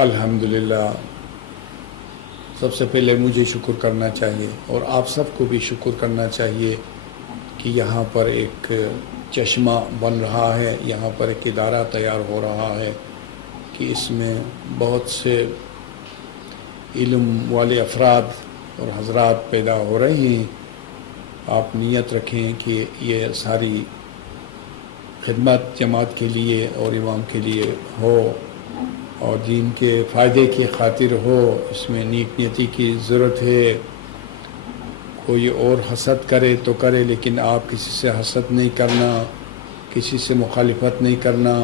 الحمدللہ سب سے پہلے مجھے شکر کرنا چاہیے اور آپ سب کو بھی شکر کرنا چاہیے کہ یہاں پر ایک چشمہ بن رہا ہے، یہاں پر ایک ادارہ تیار ہو رہا ہے کہ اس میں بہت سے علم والے افراد اور حضرات پیدا ہو رہے ہیں۔ آپ نیت رکھیں کہ یہ ساری خدمت جماعت کے لیے اور امام کے لیے ہو اور دین کے فائدے کی خاطر ہو، اس میں نیک نیتی کی ضرورت ہے۔ کوئی اور حسد کرے تو کرے، لیکن آپ کسی سے حسد نہیں کرنا، کسی سے مخالفت نہیں کرنا،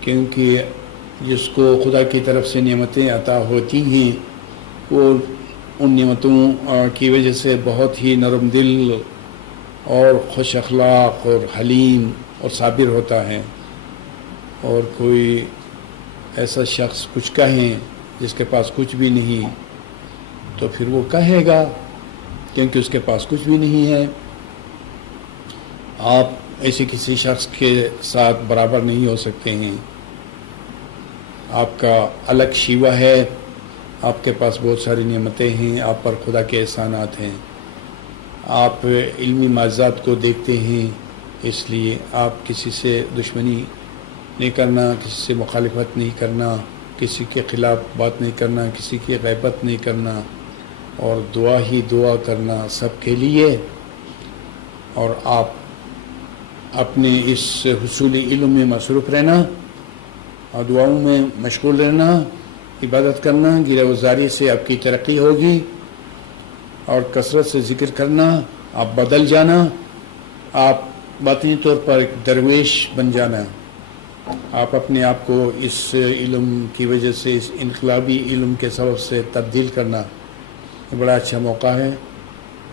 کیونکہ جس کو خدا کی طرف سے نعمتیں عطا ہوتی ہیں وہ ان نعمتوں کی وجہ سے بہت ہی نرم دل اور خوش اخلاق اور حلیم اور صابر ہوتا ہے۔ اور کوئی ایسا شخص کچھ کہیں جس کے پاس کچھ بھی نہیں تو پھر وہ کہے گا کیونکہ اس کے پاس کچھ بھی نہیں ہے۔ آپ ایسے کسی شخص کے ساتھ برابر نہیں ہو سکتے ہیں۔ آپ کا الگ شیوہ ہے، آپ کے پاس بہت ساری نعمتیں ہیں، آپ پر خدا کے احسانات ہیں، آپ علمی معجزات کو دیکھتے ہیں، اس لیے آپ کسی سے دشمنی نہیں کرنا، کسی سے مخالفت نہیں کرنا، کسی کے خلاف بات نہیں کرنا، کسی کی غیبت نہیں کرنا، اور دعا ہی دعا کرنا سب کے لیے۔ اور آپ اپنے اس حصولی علم میں مصروف رہنا اور دعاؤں میں مشغول رہنا، عبادت کرنا، گرہ وزاری سے آپ کی ترقی ہوگی، اور کثرت سے ذکر کرنا، آپ بدل جانا، آپ باطنی طور پر ایک درویش بن جانا۔ آپ اپنے آپ کو اس علم کی وجہ سے، اس انقلابی علم کے سبب سے تبدیل کرنا بڑا اچھا موقع ہے۔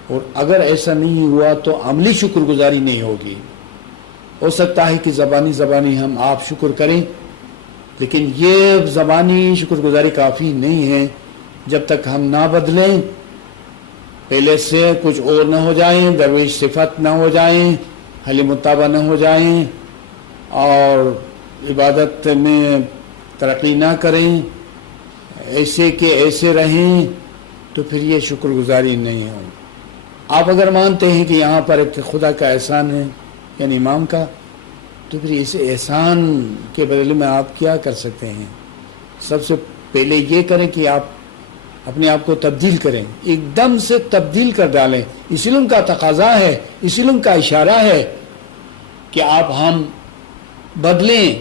اور اگر ایسا نہیں ہوا تو عملی شکر گزاری نہیں ہوگی۔ ہو سکتا ہے کہ زبانی ہم آپ شکر کریں، لیکن یہ زبانی شکر گزاری کافی نہیں ہے جب تک ہم نہ بدلیں، پہلے سے کچھ اور نہ ہو جائیں، درویش صفت نہ ہو جائیں، حلیم الطبع نہ ہو جائیں، اور عبادت میں ترقی نہ کریں، ایسے کہ ایسے رہیں، تو پھر یہ شکر گزاری نہیں ہو۔ آپ اگر مانتے ہیں کہ یہاں پر ایک خدا کا احسان ہے، یعنی امام کا، تو پھر اس احسان کے بدلے میں آپ کیا کر سکتے ہیں؟ سب سے پہلے یہ کریں کہ آپ اپنے آپ کو تبدیل کریں، ایک دم سے تبدیل کر ڈالیں۔ اس علم کا تقاضا ہے، اس علم کا اشارہ ہے کہ ہم بدلیں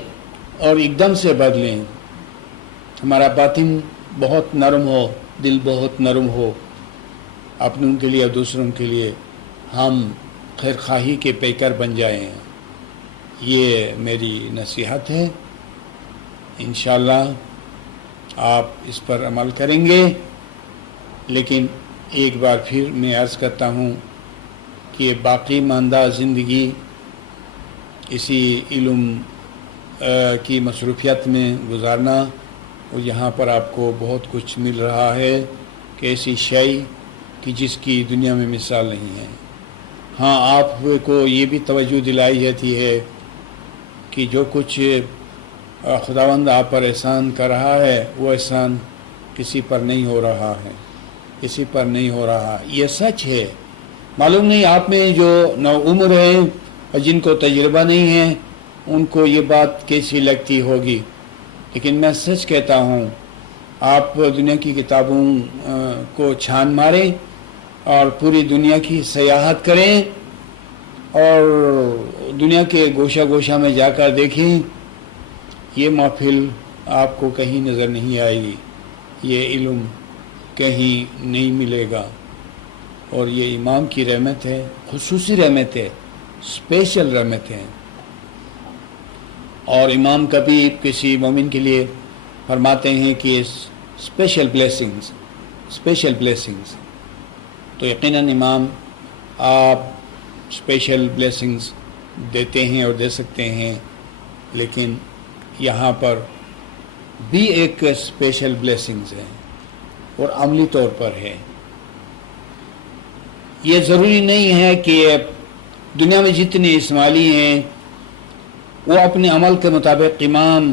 اور ایک دم سے بدلیں۔ ہمارا باطن بہت نرم ہو، دل بہت نرم ہو، اپنوں کے لیے اور دوسروں کے لیے ہم خیر خواہی کے پیکر بن جائیں۔ یہ میری نصیحت ہے، انشاءاللہ آپ اس پر عمل کریں گے۔ لیکن ایک بار پھر میں عرض کرتا ہوں کہ باقی ماندہ زندگی اسی علم کی مصروفیت میں گزارنا، اور یہاں پر آپ کو بہت کچھ مل رہا ہے کہ ایسی شے کہ جس کی دنیا میں مثال نہیں ہے۔ ہاں، آپ کو یہ بھی توجہ دلائی جاتی ہے کہ جو کچھ خداوند آپ پر احسان کر رہا ہے وہ احسان کسی پر نہیں ہو رہا ہے، کسی پر نہیں ہو رہا۔ یہ سچ ہے۔ معلوم نہیں آپ میں جو نو عمر ہیں اور جن کو تجربہ نہیں ہے ان کو یہ بات کیسی لگتی ہوگی، لیکن میں سچ کہتا ہوں، آپ دنیا کی کتابوں کو چھان ماریں اور پوری دنیا کی سیاحت کریں اور دنیا کے گوشہ گوشہ میں جا کر دیکھیں، یہ محفل آپ کو کہیں نظر نہیں آئے گی، یہ علم کہیں نہیں ملے گا۔ اور یہ امام کی رحمت ہے، خصوصی رحمت ہے، اسپیشل رحمت ہے۔ اور امام کبھی کسی مومن کے لیے فرماتے ہیں کہ اسپیشل بلیسنگز، تو یقیناً امام آپ اسپیشل بلیسنگز دیتے ہیں اور دے سکتے ہیں، لیکن یہاں پر بھی ایک اسپیشل بلیسنگز ہے اور عملی طور پر ہے۔ یہ ضروری نہیں ہے کہ دنیا میں جتنے اسماعیلی ہیں وہ اپنے عمل کے مطابق امام